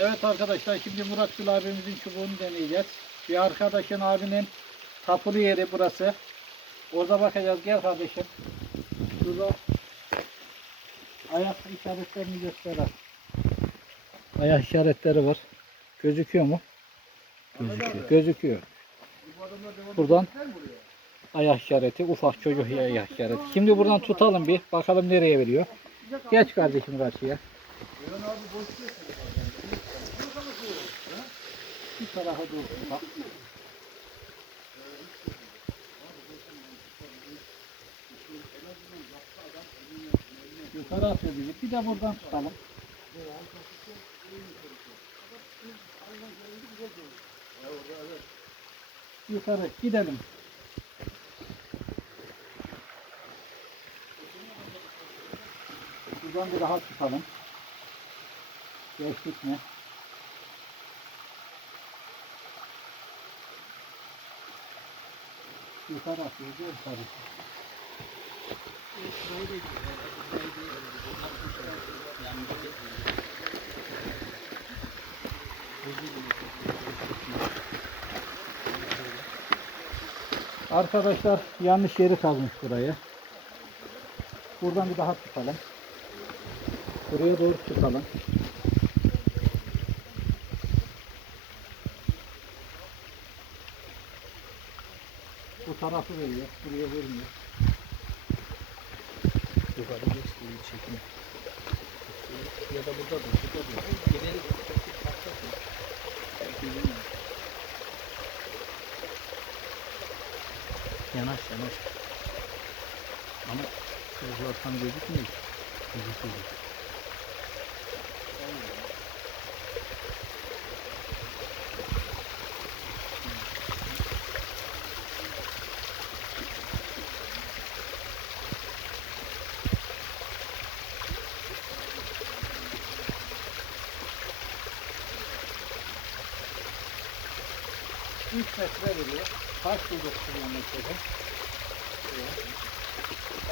Evet arkadaşlar şimdi Murat Gül abimizin çubuğunu deneyeceğiz. Bir arkadaşın abinin tapulu yeri burası. Orada bakacağız. Gel kardeşim. Şurada ayak işaretlerini göster. abi. Ayak işaretleri var. Gözüküyor mu? Gözüküyor. Gözüküyor. Buradan ayak işareti, ufak çocuk ayak işareti. Şimdi buradan tutalım bir. Bakalım nereye veriyor. Geç kardeşim karşıya. Bir tarafa doğru. Bak. Yukarı atıyor. Bir de buradan tutalım. Yukarı gidelim. Buradan bir daha tutalım. Geçtik mi? Yukarı atıyoruz. Yukarı. Arkadaşlar yanlış yeri kazmış burayı. Buradan bir daha tutalım. Buraya doğru tutalım. Bu tarafı veriyor. Buraya vermiyor. Yukarı geçti iyi çekim. Ya da burada dur, burada dur. Gidelim. Yanaş yanaş. Ama gözler tam gözükmüyor. Gözüküyor. Üç metre veriyor. Kaç bulduk kilometrede?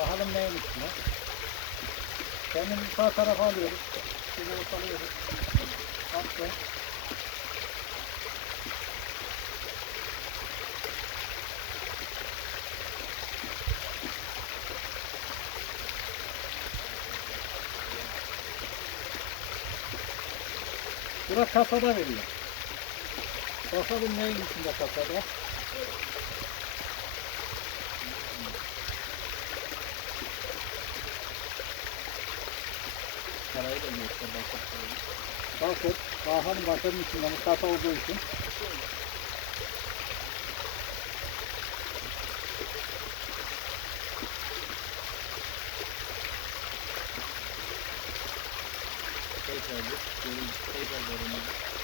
Bakalım neymiş bu? Kendimizi sağ tarafa alıyoruz. Şunu ortalıyoruz. Bak be. Bura kasada veriyor. Bakalım neyin içinde kasada. Parayı da göster bakalım. Bakır, bakalım bakırın içinde kasa olduğu için. Tekrar bir. Görün. Tekrar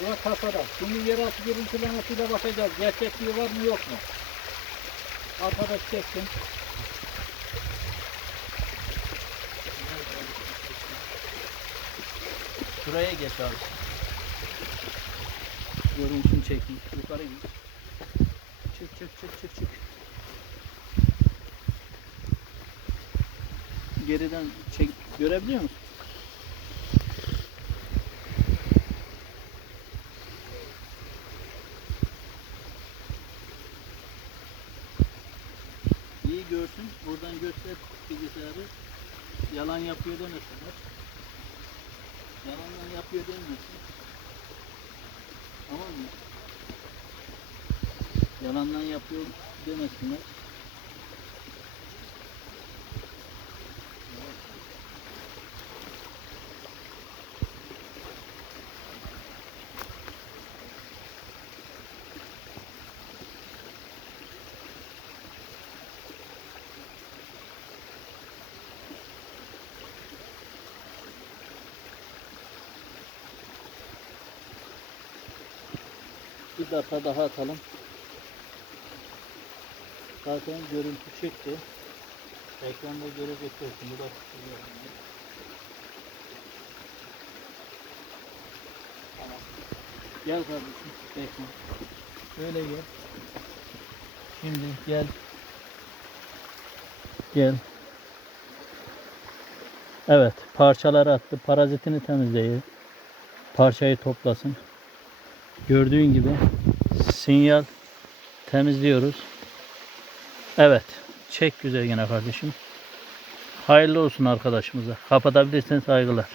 Bura kasada. Şimdi yeraltı görüntülemesiyle bakacağız. Gerçekliği var mı yok mu? Arkadaş çeksin. Şuraya geç abi. Görüntünü çekin. Yukarı git. Çık çık çık çık çık. Geriden çek. Görebiliyor musun? Görsün. Buradan göster bilgisayarı. Yalan yapıyor demesinler. Yalandan yapıyor demesin. Tamam mı? Yalandan yapıyor demesinler. Bir data daha atalım. Zaten görüntü çıktı. Ekranda göreceksin. Bu da. Gel kardeşim. Bekle. Şöyle gel. Şimdi gel. Gel. Evet, parçaları attı. Parazitini temizleyin. Parçayı toplasın. Gördüğün gibi sinyal temizliyoruz. Evet. Çek güzel yine kardeşim. Hayırlı olsun arkadaşımıza. Kapatabilirsen saygılar.